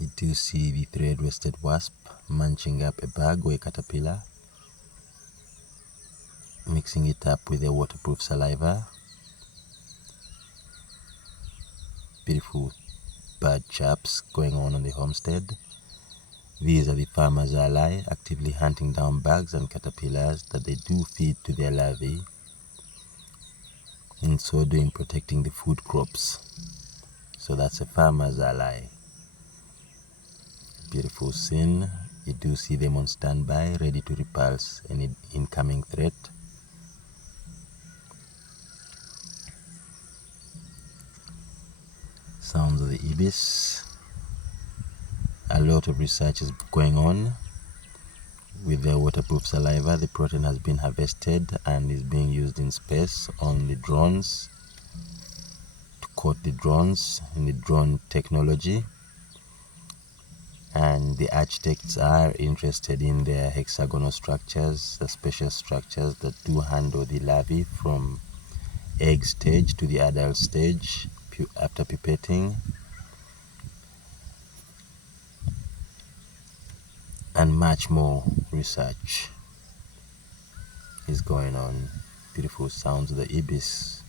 You do see the Thread-Waisted Wasp munching up a bug or a caterpillar, mixing it up with a waterproof saliva. Beautiful bird chaps going on the homestead. These are the farmer's ally, actively hunting down bugs and caterpillars that they do feed to their larvae, in so doing protecting the food crops. So that's a farmer's ally. Beautiful scene. You do see them on standby, ready to repulse any incoming threat. Sounds of the ibis. A lot of research is going on with the waterproof saliva. The protein has been harvested and is being used in space on the drones, to coat the drones in the drone technology. And the architects are interested in their hexagonal structures, the special structures that do handle the larvae from egg stage to the adult stage after pipetting, and much more research is going on. Beautiful sounds of the ibis.